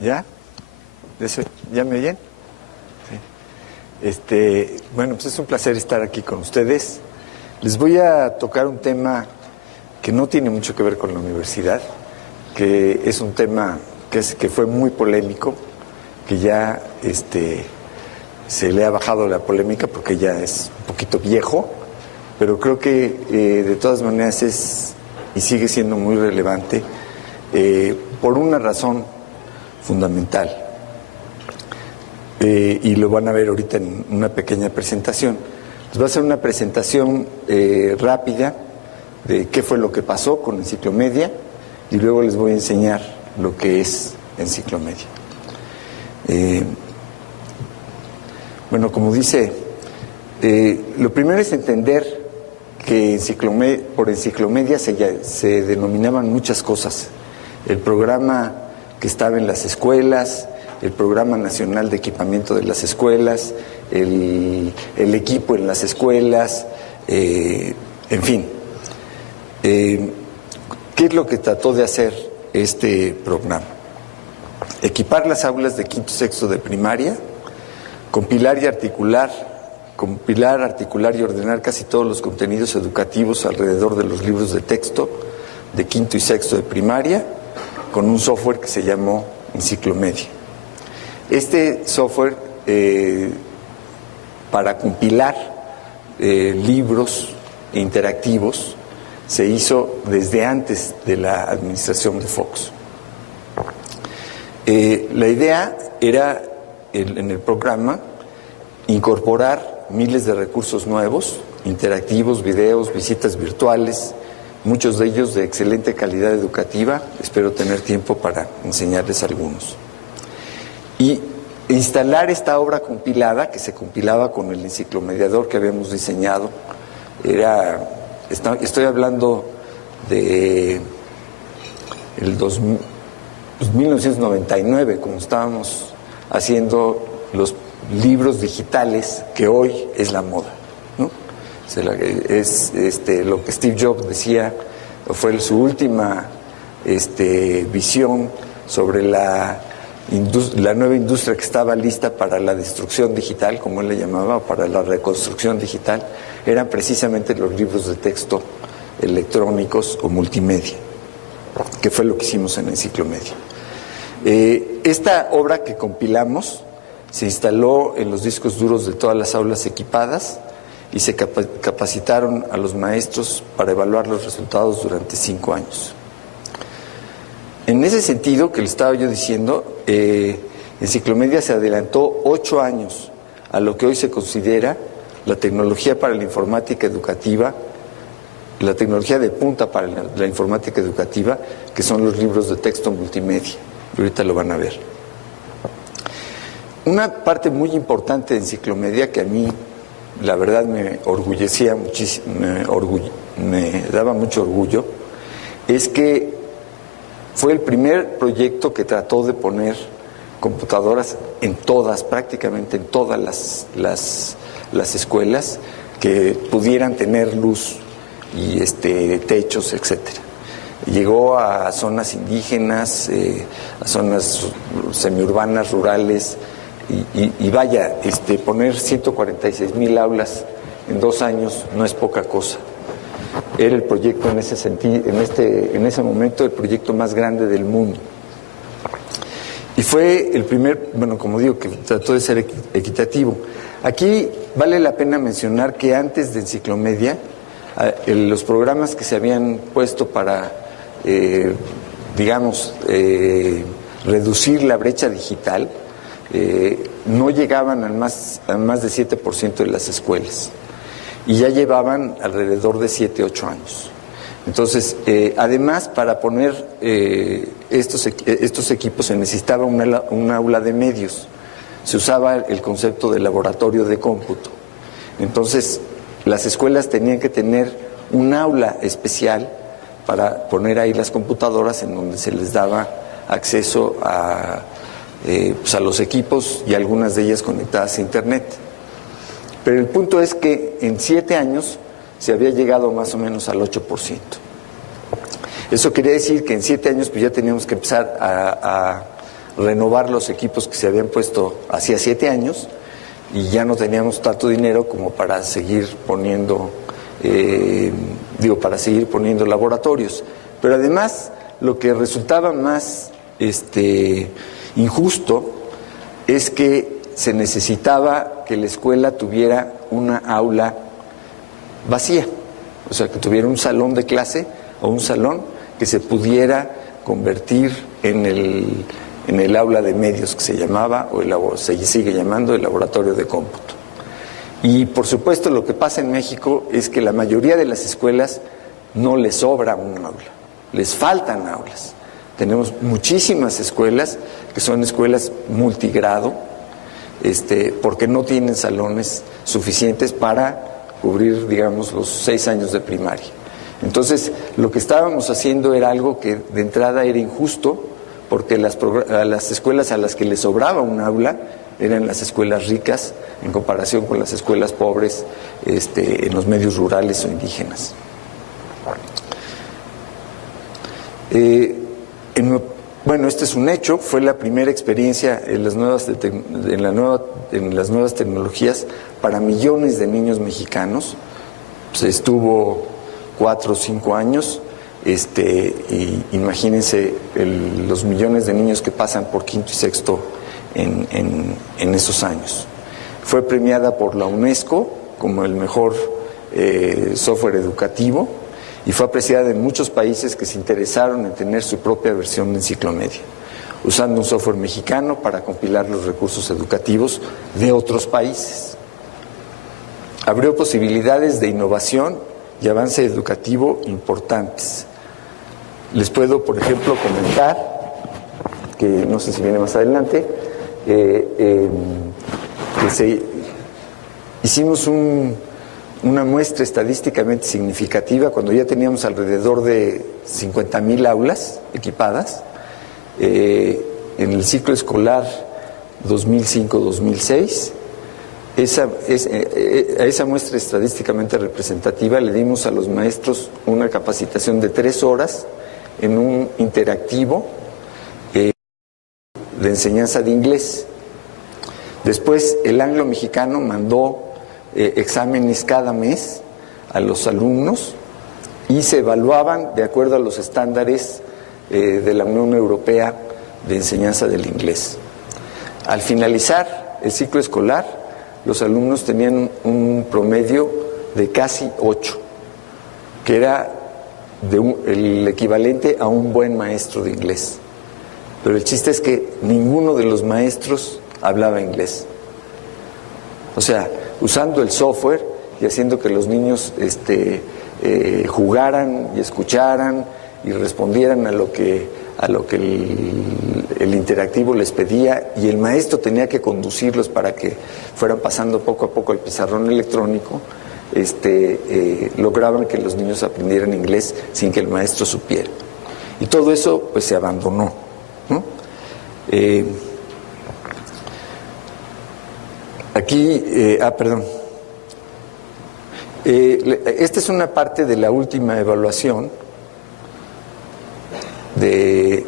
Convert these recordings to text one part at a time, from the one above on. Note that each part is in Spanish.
¿Ya? ¿Ya me oyen? Sí. Bueno, pues es un placer estar aquí con ustedes. Les voy a tocar un tema que no tiene mucho que ver con la universidad, que es un tema que fue muy polémico, que ya se le ha bajado la polémica porque ya es un poquito viejo, pero creo que de todas maneras es y sigue siendo muy relevante por una razón fundamental. Y lo van a ver ahorita en una pequeña presentación. Les voy a hacer una presentación rápida de qué fue lo que pasó con Enciclomedia y luego les voy a enseñar lo que es Enciclomedia. Bueno, como dice, lo primero es entender que por Enciclomedia se denominaban muchas cosas. El programa que estaba en las escuelas, el Programa Nacional de Equipamiento de las Escuelas, el equipo en las escuelas, en fin. ¿Qué es lo que trató de hacer este programa? Equipar las aulas de quinto y sexto de primaria, compilar, articular y ordenar casi todos los contenidos educativos alrededor de los libros de texto de quinto y sexto de primaria, con un software que se llamó Enciclomedia. Este software, para compilar libros interactivos, se hizo desde antes de la administración de Fox. La idea era, en el programa, incorporar miles de recursos nuevos, interactivos, videos, visitas virtuales, muchos de ellos de excelente calidad educativa. Espero tener tiempo para enseñarles algunos. Y instalar esta obra compilada, que se compilaba con el enciclomediador que habíamos diseñado, estoy hablando de 1999, como estábamos haciendo los libros digitales, que hoy es la moda, ¿no? Es lo que Steve Jobs decía, fue su última visión sobre la nueva industria que estaba lista para la destrucción digital, como él le llamaba, o para la reconstrucción digital, eran precisamente los libros de texto electrónicos o multimedia, que fue lo que hicimos en Enciclomedia. Esta obra que compilamos se instaló en los discos duros de todas las aulas equipadas y se capacitaron a los maestros para evaluar los resultados durante 5 años. En ese sentido, que le estaba yo diciendo, Enciclomedia se adelantó 8 años a lo que hoy se considera la tecnología para la informática educativa, la tecnología de punta para la informática educativa, que son los libros de texto multimedia. Y ahorita lo van a ver. Una parte muy importante de Enciclomedia que a mí, la verdad, me orgullecía muchísimo, me daba mucho orgullo, es que fue el primer proyecto que trató de poner computadoras prácticamente en todas las escuelas, que pudieran tener luz y techos, etcétera. Llegó a zonas indígenas, a zonas semiurbanas, rurales, y vaya, poner 146,000 aulas en 2 años no es poca cosa. Era el proyecto en ese sentido, en ese momento, el proyecto más grande del mundo. Y fue el primer, bueno, como digo, que trató de ser equitativo. Aquí vale la pena mencionar que antes de Enciclomedia, los programas que se habían puesto para, reducir la brecha digital, no llegaban al más de 7% de las escuelas. Y ya llevaban alrededor de 7-8 años. Entonces, además, para poner estos equipos se necesitaba un aula de medios. Se usaba el concepto de laboratorio de cómputo. Entonces, las escuelas tenían que tener un aula especial para poner ahí las computadoras, en donde se les daba acceso a los equipos, y algunas de ellas conectadas a Internet. Pero el punto es que en 7 años se había llegado más o menos al 8%. Eso quería decir que en 7 años pues ya teníamos que empezar a renovar los equipos que se habían puesto hacía 7 años y ya no teníamos tanto dinero como para seguir poniendo, para seguir poniendo laboratorios. Pero además, lo que resultaba más injusto es que se necesitaba que la escuela tuviera una aula vacía, o sea, que tuviera un salón de clase o un salón que se pudiera convertir en el aula de medios que se llamaba, o se sigue llamando el laboratorio de cómputo. Y por supuesto lo que pasa en México es que la mayoría de las escuelas no les sobra un aula, les faltan aulas. Tenemos muchísimas escuelas que son escuelas multigrado, porque no tienen salones suficientes para cubrir, digamos, los 6 años de primaria. Entonces, lo que estábamos haciendo era algo que de entrada era injusto, porque a las escuelas a las que les sobraba un aula eran las escuelas ricas en comparación con las escuelas pobres en los medios rurales o indígenas. Bueno, este es un hecho, fue la primera experiencia en las nuevas tecnologías para millones de niños mexicanos. Se estuvo 4 o 5 años, y imagínense los millones de niños que pasan por quinto y sexto en esos años. Fue premiada por la UNESCO como el mejor software educativo y fue apreciada en muchos países que se interesaron en tener su propia versión de enciclomedia, usando un software mexicano para compilar los recursos educativos de otros países. Abrió posibilidades de innovación y avance educativo importantes. Les puedo, por ejemplo, comentar, que no sé si viene más adelante, hicimos una muestra estadísticamente significativa cuando ya teníamos alrededor de 50,000 aulas equipadas en el ciclo escolar 2005-2006. A esa muestra estadísticamente representativa le dimos a los maestros una capacitación de 3 horas en un interactivo de enseñanza de inglés. Después el Anglo Mexicano mandó exámenes cada mes a los alumnos y se evaluaban de acuerdo a los estándares de la Unión Europea de enseñanza del inglés. Al finalizar el ciclo escolar, los alumnos tenían un promedio de casi 8, que era el equivalente a un buen maestro de inglés. Pero el chiste es que ninguno de los maestros hablaba inglés. O sea, usando el software y haciendo que los niños jugaran y escucharan y respondieran a lo que el interactivo les pedía, y el maestro tenía que conducirlos para que fueran pasando poco a poco al pizarrón electrónico, lograban que los niños aprendieran inglés sin que el maestro supiera. Y todo eso pues se abandonó, ¿no? Esta es una parte de la última evaluación que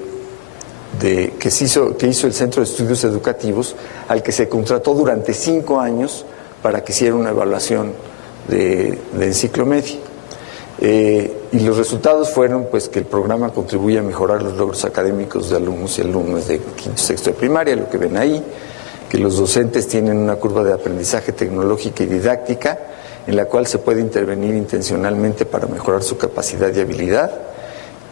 hizo el Centro de Estudios Educativos, al que se contrató durante 5 años para que hiciera una evaluación de enciclomedia. Y los resultados fueron pues que el programa contribuye a mejorar los logros académicos de alumnos y alumnas de quinto y sexto de primaria, lo que ven ahí, que los docentes tienen una curva de aprendizaje tecnológica y didáctica en la cual se puede intervenir intencionalmente para mejorar su capacidad y habilidad,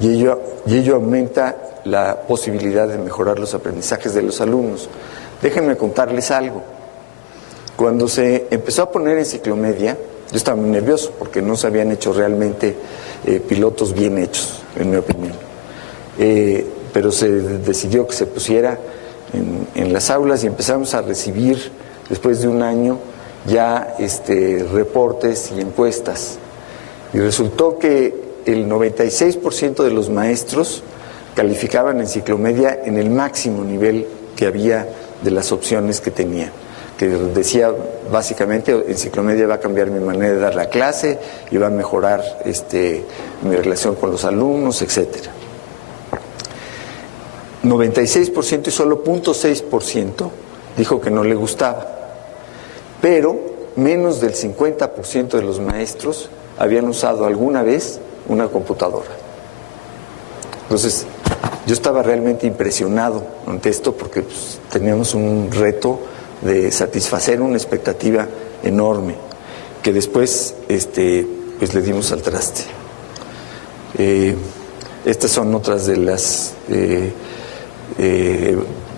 y ello aumenta la posibilidad de mejorar los aprendizajes de los alumnos. Déjenme contarles algo. Cuando se empezó a poner enciclomedia, yo estaba muy nervioso porque no se habían hecho realmente pilotos bien hechos, en mi opinión. Pero se decidió que se pusiera en las aulas y empezamos a recibir, después de un año, ya reportes y encuestas. Y resultó que el 96% de los maestros calificaban enciclomedia en el máximo nivel que había de las opciones que tenía, que decía básicamente: enciclomedia va a cambiar mi manera de dar la clase y va a mejorar mi relación con los alumnos, etcétera. 96% y solo 0.6% dijo que no le gustaba. Pero menos del 50% de los maestros habían usado alguna vez una computadora. Entonces, yo estaba realmente impresionado ante esto porque pues, teníamos un reto de satisfacer una expectativa enorme que después pues le dimos al traste. Estas son otras de las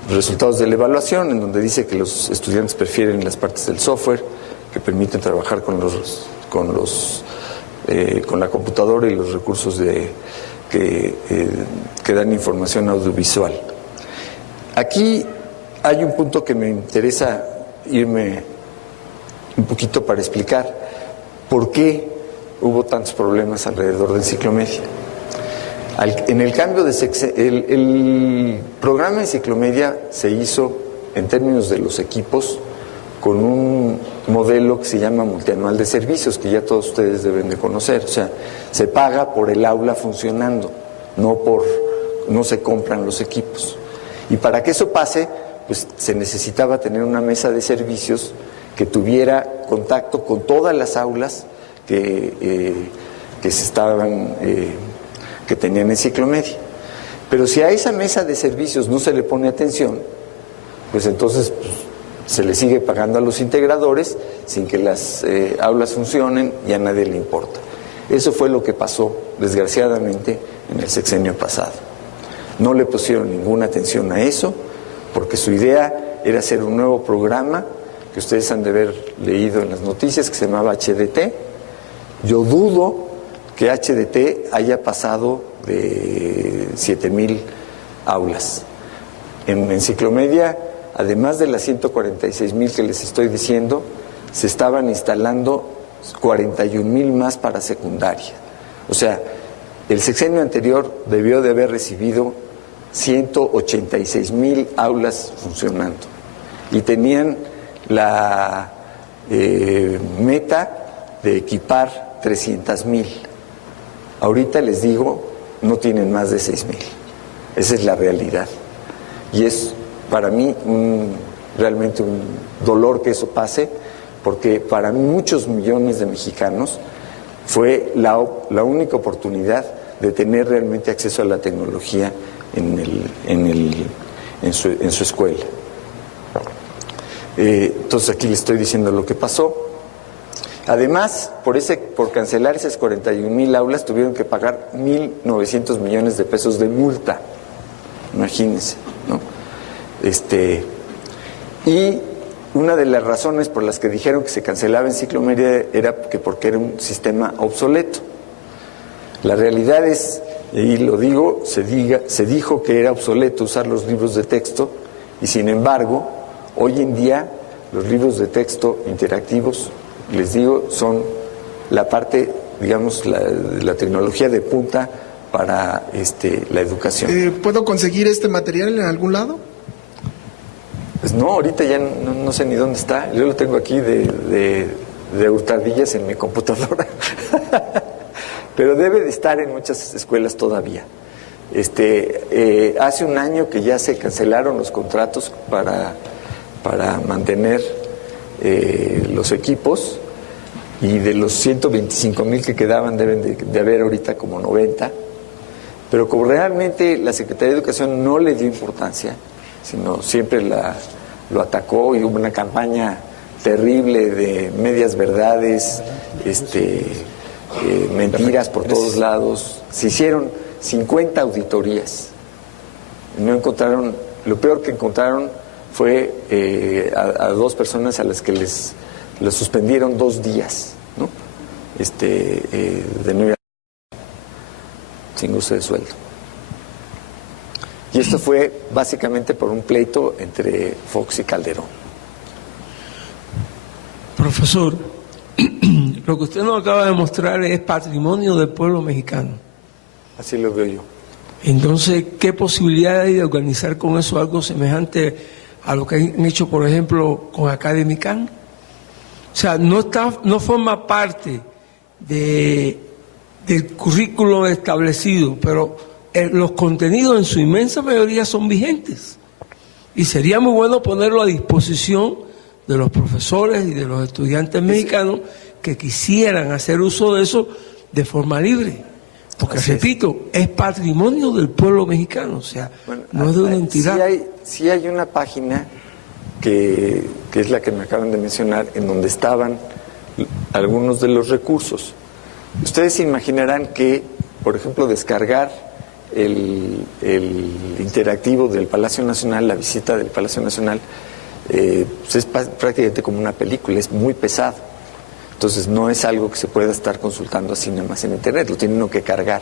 resultados de la evaluación, en donde dice que los estudiantes prefieren las partes del software que permiten trabajar con la computadora y los recursos que dan información audiovisual. Aquí hay un punto que me interesa irme un poquito para explicar por qué hubo tantos problemas alrededor de Enciclomedia. En el cambio de el programa de Enciclomedia se hizo en términos de los equipos con un modelo que se llama multianual de servicios, que ya todos ustedes deben de conocer. O sea, se paga por el aula funcionando, no se compran los equipos. Y para que eso pase, pues se necesitaba tener una mesa de servicios que tuviera contacto con todas las aulas que tenían Enciclomedia. Pero si a esa mesa de servicios no se le pone atención, pues entonces se le sigue pagando a los integradores sin que las aulas funcionen y a nadie le importa. Eso fue lo que pasó, desgraciadamente, en el sexenio pasado. No le pusieron ninguna atención a eso, porque su idea era hacer un nuevo programa que ustedes han de haber leído en las noticias, que se llamaba HDT. Yo dudo que HDT haya pasado de 7,000 aulas. En Enciclomedia, además de las 146,000 que les estoy diciendo, se estaban instalando 41,000 más para secundaria. O sea, el sexenio anterior debió de haber recibido 186,000 aulas funcionando. Y tenían la meta de equipar 300,000. Ahorita les digo, no tienen más de 6,000. Esa es la realidad. Y es para mí realmente un dolor que eso pase, porque para muchos millones de mexicanos fue la única oportunidad de tener realmente acceso a la tecnología en su escuela. Entonces aquí les estoy diciendo lo que pasó. Además, por cancelar esas 41,000 aulas, tuvieron que pagar 1,900 millones de pesos de multa. Imagínense, ¿no? Y una de las razones por las que dijeron que se cancelaba Enciclomedia era porque era un sistema obsoleto. La realidad es, y lo digo, se dijo que era obsoleto usar los libros de texto, y sin embargo, hoy en día los libros de texto interactivos, les digo, son la parte, digamos, la tecnología de punta para la educación. ¿Puedo conseguir este material en algún lado? Pues no, ahorita ya no sé ni dónde está. Yo lo tengo aquí de hurtadillas en mi computadora. Pero debe de estar en muchas escuelas todavía. Hace un año que ya se cancelaron los contratos para mantener los equipos, y de los 125,000 que quedaban deben de haber ahorita como 90. Pero como realmente la Secretaría de Educación no le dio importancia, sino siempre lo atacó, y hubo una campaña terrible de medias verdades, mentiras por todos lados. Se hicieron 50 auditorías. No encontraron, lo peor que encontraron fue a 2 personas a las que les suspendieron 2 días, ¿no? De no ir sin goce de sueldo. Y esto fue básicamente por un pleito entre Fox y Calderón. Profesor, lo que usted nos acaba de mostrar es patrimonio del pueblo mexicano. Así lo veo yo. Entonces, ¿qué posibilidad hay de organizar con eso algo semejante a lo que han hecho, por ejemplo, con Academicam? O sea, no forma parte del currículo establecido, pero los contenidos en su inmensa mayoría son vigentes. Y sería muy bueno ponerlo a disposición de los profesores y de los estudiantes mexicanos que quisieran hacer uso de eso de forma libre. Porque, repito, es patrimonio del pueblo mexicano, o sea, bueno, no es de una entidad. Sí hay una página que es la que me acaban de mencionar, en donde estaban algunos de los recursos. Ustedes se imaginarán que, por ejemplo, descargar el interactivo del Palacio Nacional, la visita del Palacio Nacional, pues es prácticamente como una película, es muy pesado. Entonces no es algo que se pueda estar consultando así nada más en internet, lo tiene uno que cargar.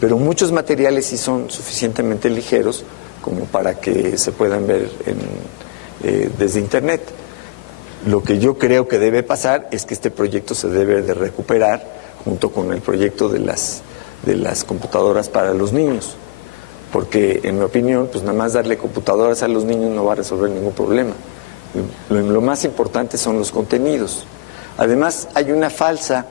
Pero muchos materiales sí son suficientemente ligeros como para que se puedan ver desde internet. Lo que yo creo que debe pasar es que este proyecto se debe de recuperar junto con el proyecto de las computadoras para los niños. Porque en mi opinión, pues nada más darle computadoras a los niños no va a resolver ningún problema. Lo más importante son los contenidos. Además, hay una falsa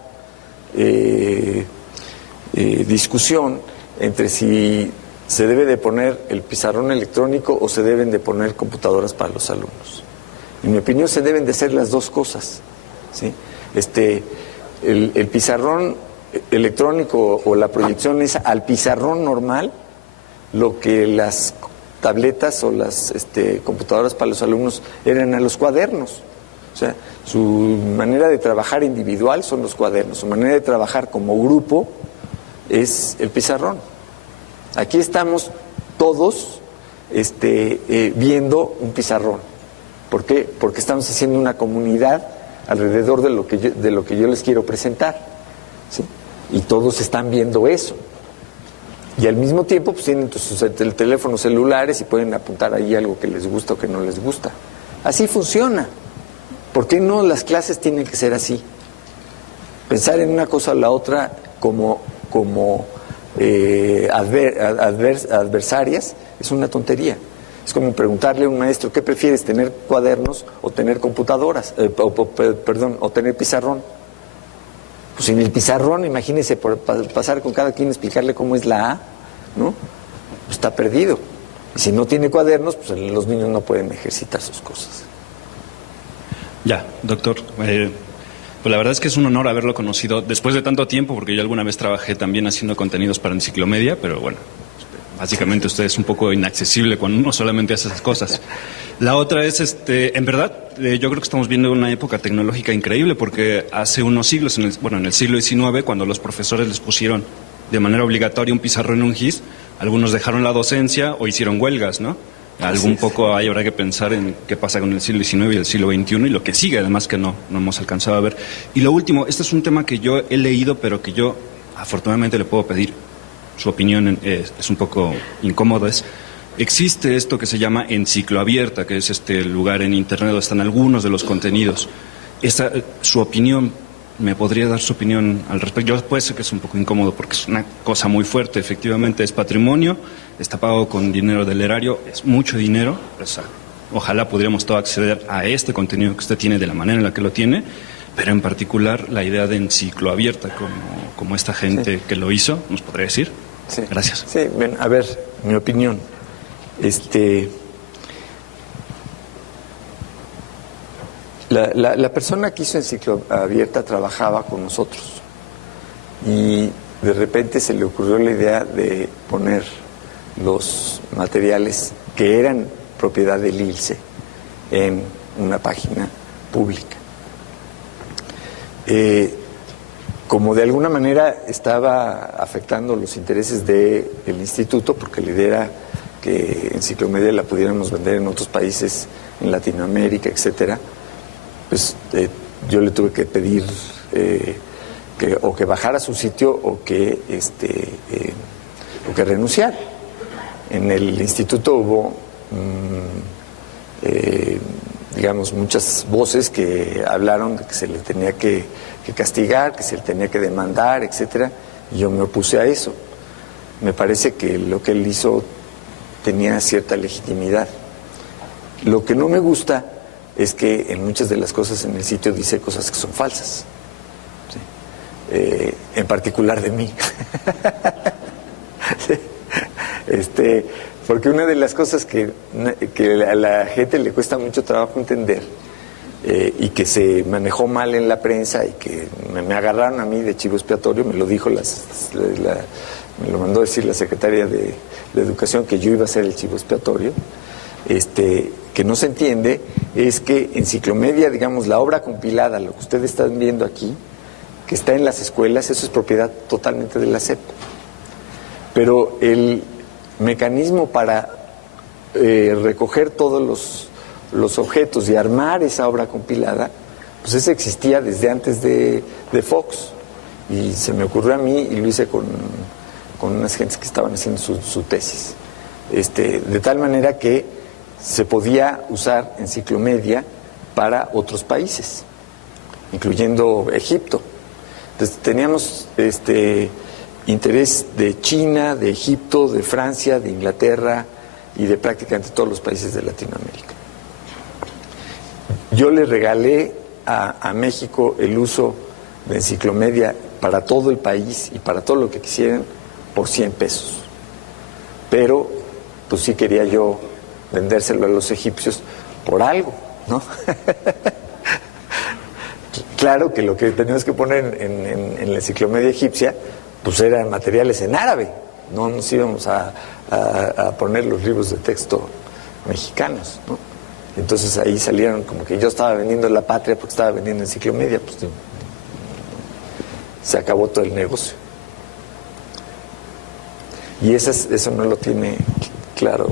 discusión entre si se debe de poner el pizarrón electrónico o se deben de poner computadoras para los alumnos. En mi opinión, se deben de hacer las dos cosas, ¿sí? El pizarrón electrónico o la proyección es al pizarrón normal lo que las tabletas o las computadoras para los alumnos eran a los cuadernos. O sea, su manera de trabajar individual son los cuadernos, su manera de trabajar como grupo es el pizarrón. Aquí estamos todos viendo un pizarrón. ¿Por qué? Porque estamos haciendo una comunidad alrededor de lo que yo les quiero presentar, ¿sí? Y todos están viendo eso. Y al mismo tiempo pues tienen sus teléfonos celulares y pueden apuntar ahí algo que les gusta o que no les gusta. Así funciona. ¿Por qué no las clases tienen que ser así? Pensar en una cosa o la otra como adversarias es una tontería. Es como preguntarle a un maestro, ¿qué prefieres, tener cuadernos o tener computadoras? O tener pizarrón. Pues en el pizarrón, imagínese pasar con cada quien, explicarle cómo es la A, ¿no? Pues está perdido. Y si no tiene cuadernos, pues los niños no pueden ejercitar sus cosas. Ya, doctor, pues la verdad es que es un honor haberlo conocido después de tanto tiempo, porque yo alguna vez trabajé también haciendo contenidos para Enciclomedia, pero bueno, básicamente usted es un poco inaccesible cuando uno solamente hace esas cosas. La otra es, en verdad, yo creo que estamos viendo una época tecnológica increíble, porque hace unos siglos, en el siglo XIX, cuando los profesores les pusieron de manera obligatoria un pizarrón en un GIS, algunos dejaron la docencia o hicieron huelgas, ¿no? Algún poco ahí habrá que pensar en qué pasa con el siglo XIX y el siglo XXI y lo que sigue, además, que no hemos alcanzado a ver. Y lo último, este es un tema que yo he leído, pero que yo afortunadamente le puedo pedir su opinión, es un poco incómodo. Existe esto que se llama Encicloabierta, que es este lugar en internet donde están algunos de los contenidos. Su opinión, ¿me podría dar su opinión al respecto? Yo puede ser que es un poco incómodo porque es una cosa muy fuerte, efectivamente es patrimonio, está pago con dinero del erario, es mucho dinero, pues, ojalá pudiéramos todos acceder a este contenido que usted tiene de la manera en la que lo tiene, pero en particular la idea de Encicloabierta, como esta gente que lo hizo, ¿nos podría decir? Sí. Gracias. Sí, bien, a ver, mi opinión. La persona que hizo Encicloabierta trabajaba con nosotros y de repente se le ocurrió la idea de poner los materiales que eran propiedad del ILSE en una página pública. Como de alguna manera estaba afectando los intereses del instituto, porque la idea era que Enciclomedia la pudiéramos vender en otros países, en Latinoamérica, etcétera, pues yo le tuve que pedir que bajara su sitio o que renunciara. En el instituto hubo digamos, muchas voces que hablaron de que se le tenía que castigar, que se le tenía que demandar, etcétera, y yo me opuse a eso. Me parece que lo que él hizo tenía cierta legitimidad. Lo que no me gusta es que en muchas de las cosas en el sitio dice cosas que son falsas, ¿sí? En particular de mí. ¿Sí? Porque una de las cosas que a la gente le cuesta mucho trabajo entender y que se manejó mal en la prensa y que me agarraron a mí de chivo expiatorio, me lo dijo me lo mandó decir la secretaria de Educación, que yo iba a ser el chivo expiatorio. Que no se entiende es que Enciclomedia, digamos, la obra compilada, lo que ustedes están viendo aquí, que está en las escuelas, eso es propiedad totalmente de la SEP. Pero el mecanismo para recoger todos los objetos y armar esa obra compilada, pues ese existía desde antes de Fox. Y se me ocurrió a mí y lo hice con unas gentes que estaban haciendo su tesis. De tal manera que se podía usar Enciclomedia para otros países, incluyendo Egipto. Entonces teníamos interés de China, de Egipto, de Francia, de Inglaterra y de prácticamente todos los países de Latinoamérica. Yo le regalé a México el uso de Enciclomedia para todo el país y para todo lo que quisieran por 100 pesos. Pero pues sí quería yo vendérselo a los egipcios por algo, ¿no? Claro que lo que teníamos que poner en la Enciclomedia egipcia pues eran materiales en árabe, no nos íbamos a poner los libros de texto mexicanos, ¿no? Entonces ahí salieron como que yo estaba vendiendo la patria porque estaba vendiendo Enciclomedia, pues se acabó todo el negocio. Y eso no lo tiene claro.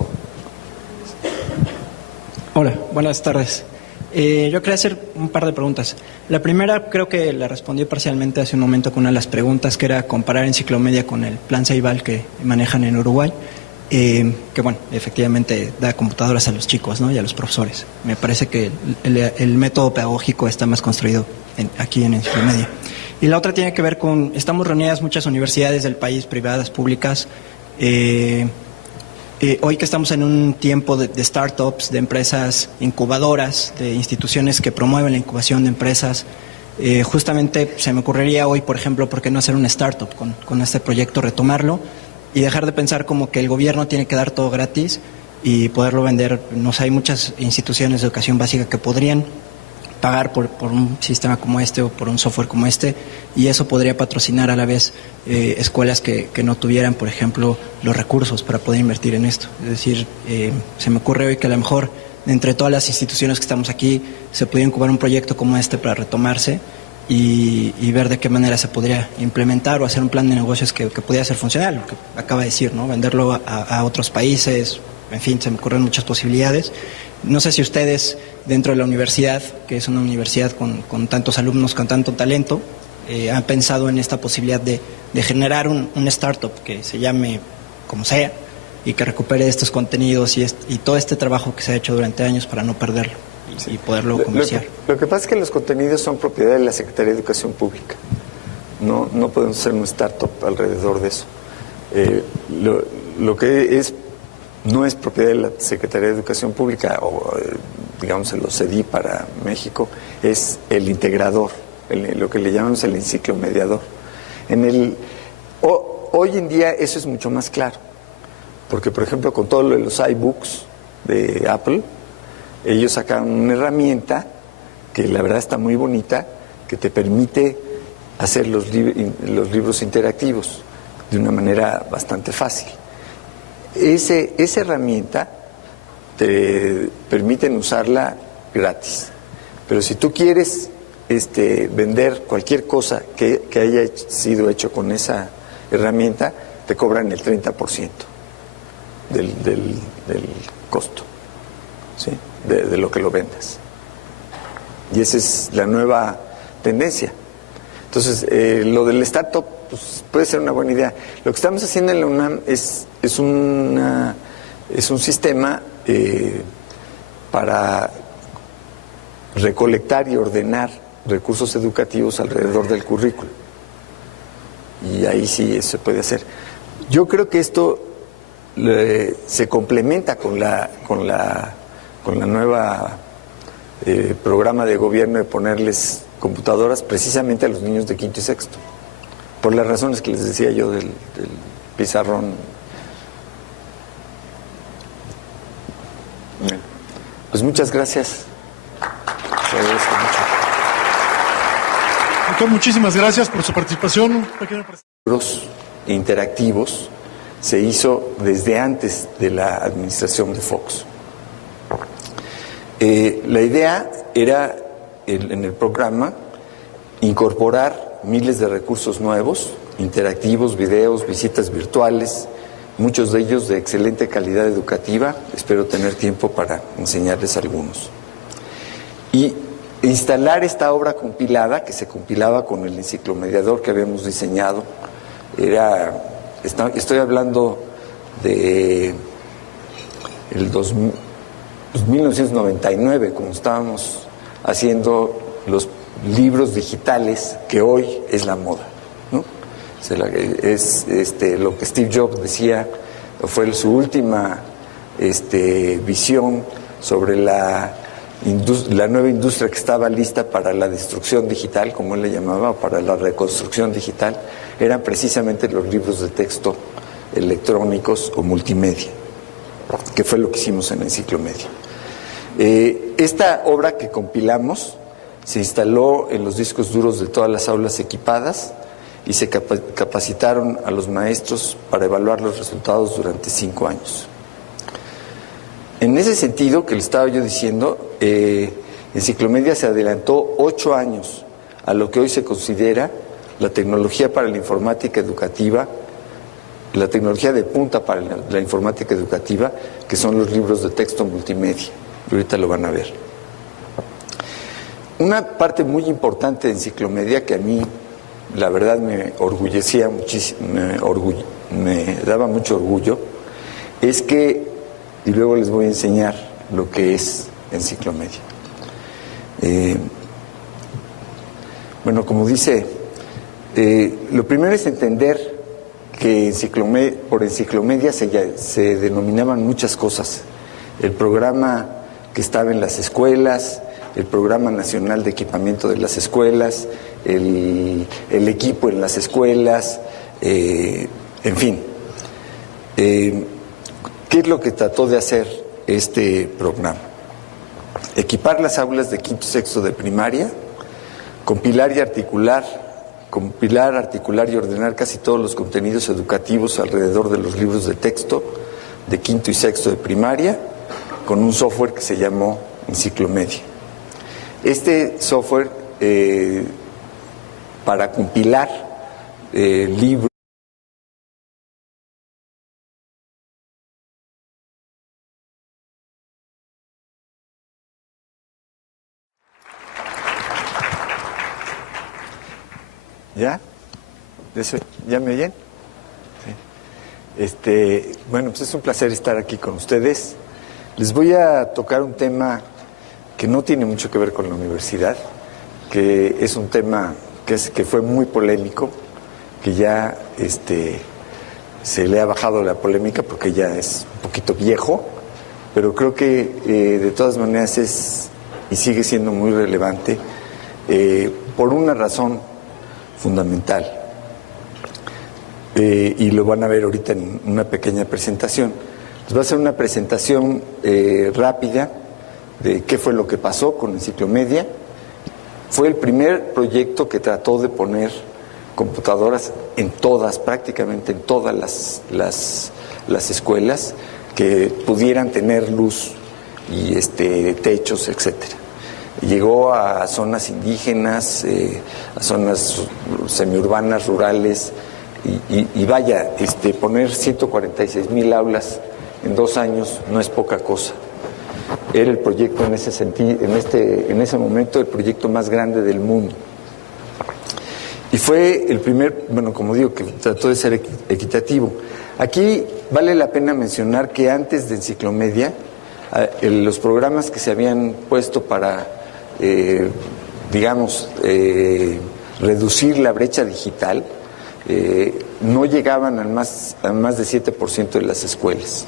Hola, buenas tardes. Yo quería hacer un par de preguntas. La primera creo que la respondí parcialmente hace un momento con una de las preguntas, que era comparar Enciclomedia con el plan Ceibal que manejan en Uruguay, que bueno, efectivamente da computadoras a los chicos, ¿no? Y a los profesores. Me parece que el método pedagógico está más construido aquí en Enciclomedia. Y la otra tiene que ver con, estamos reunidas muchas universidades del país, privadas, públicas. Hoy que estamos en un tiempo de startups, de empresas incubadoras, de instituciones que promueven la incubación de empresas, justamente se me ocurriría hoy, por ejemplo, ¿por qué no hacer un startup con este proyecto, retomarlo y dejar de pensar como que el gobierno tiene que dar todo gratis y poderlo vender? No sé, hay muchas instituciones de educación básica que podrían pagar por un sistema como este o por un software como este, y eso podría patrocinar a la vez escuelas que no tuvieran, por ejemplo, los recursos para poder invertir en esto. Es decir, se me ocurre hoy que a lo mejor entre todas las instituciones que estamos aquí se pudiera incubar un proyecto como este para retomarse y ver de qué manera se podría implementar o hacer un plan de negocios que pudiera ser funcional, lo que acaba de decir, ¿no? Venderlo a otros países, en fin, se me ocurren muchas posibilidades. No sé si ustedes, dentro de la universidad, que es una universidad con tantos alumnos, con tanto talento, han pensado en esta posibilidad de generar un startup que se llame como sea y que recupere estos contenidos y todo este trabajo que se ha hecho durante años para no perderlo y poderlo comerciar. Lo que pasa es que los contenidos son propiedad de la Secretaría de Educación Pública. No podemos hacer un startup alrededor de eso. Lo que no es propiedad de la Secretaría de Educación Pública, o digamos se lo cedí para México, es el integrador, lo que le llamamos el enciclomediador. Hoy en día eso es mucho más claro, porque por ejemplo con todo lo de los iBooks de Apple, ellos sacaron una herramienta que la verdad está muy bonita, que te permite hacer los libros interactivos de una manera bastante fácil. Esa herramienta te permiten usarla gratis, pero si tú quieres vender cualquier cosa que haya sido hecho con esa herramienta, te cobran el 30% del costo, ¿sí? de lo que lo vendas. Y esa es la nueva tendencia. Entonces, lo del startup pues, puede ser una buena idea. Lo que estamos haciendo en la UNAM es un sistema para recolectar y ordenar recursos educativos alrededor del currículo. Y ahí sí se puede hacer. Yo creo que esto se complementa con la nueva programa de gobierno de ponerles computadoras precisamente a los niños de quinto y sexto, por las razones que les decía yo del pizarrón Pues muchas gracias. Te agradezco mucho. Doctor, muchísimas gracias por su participación. Un pequeño Libros interactivos se hizo desde antes de la administración de Fox. La idea era, en el programa, incorporar miles de recursos nuevos, interactivos, videos, visitas virtuales, muchos de ellos de excelente calidad educativa. Espero tener tiempo para enseñarles algunos. Y instalar esta obra compilada, que se compilaba con el enciclomediador que habíamos diseñado. Estoy hablando de el 1999, cuando estábamos haciendo los libros digitales, que hoy es la moda, ¿no? Es lo que Steve Jobs decía, fue su última visión sobre la nueva industria que estaba lista para la destrucción digital, como él le llamaba, o para la reconstrucción digital, eran precisamente los libros de texto electrónicos o multimedia, que fue lo que hicimos en Enciclomedia. Esta obra que compilamos se instaló en los discos duros de todas las aulas equipadas y se capacitaron a los maestros para evaluar los resultados durante 5 años. En ese sentido, que le estaba yo diciendo, Enciclomedia se adelantó 8 años a lo que hoy se considera la tecnología para la informática educativa, la tecnología de punta para la informática educativa, que son los libros de texto multimedia. Y ahorita lo van a ver. Una parte muy importante de Enciclomedia que a mí, la verdad, me orgullecía muchísimo, me daba mucho orgullo, es que, y luego les voy a enseñar lo que es Enciclomedia. Bueno, como dice, lo primero es entender que por Enciclomedia se denominaban muchas cosas. El programa que estaba en las escuelas, el Programa Nacional de Equipamiento de las Escuelas, el equipo en las escuelas, en fin. ¿Qué es lo que trató de hacer este programa? Equipar las aulas de quinto y sexto de primaria, compilar, articular y ordenar casi todos los contenidos educativos alrededor de los libros de texto de quinto y sexto de primaria, con un software que se llamó Enciclomedia. Este software, para compilar libros, ¿ya? ¿Ya me oyen? Sí. Bueno, pues es un placer estar aquí con ustedes. Les voy a tocar un tema que no tiene mucho que ver con la universidad, que es un tema que fue muy polémico, que ya se le ha bajado la polémica porque ya es un poquito viejo, pero creo que de todas maneras es y sigue siendo muy relevante por una razón fundamental. Y lo van a ver ahorita en una pequeña presentación. Les voy a hacer una presentación rápida de qué fue lo que pasó con Enciclomedia. Fue el primer proyecto que trató de poner computadoras en todas, prácticamente en todas las escuelas, que pudieran tener luz y techos, etcétera. Llegó a zonas indígenas, a zonas semiurbanas, rurales, y vaya, poner 146,000 aulas en 2 años no es poca cosa. Era el proyecto en ese sentido, en ese momento, el proyecto más grande del mundo. Y fue el primer, bueno, como digo, que trató de ser equitativo. Aquí vale la pena mencionar que antes de Enciclomedia, los programas que se habían puesto para, reducir la brecha digital, no llegaban al más de 7% de las escuelas.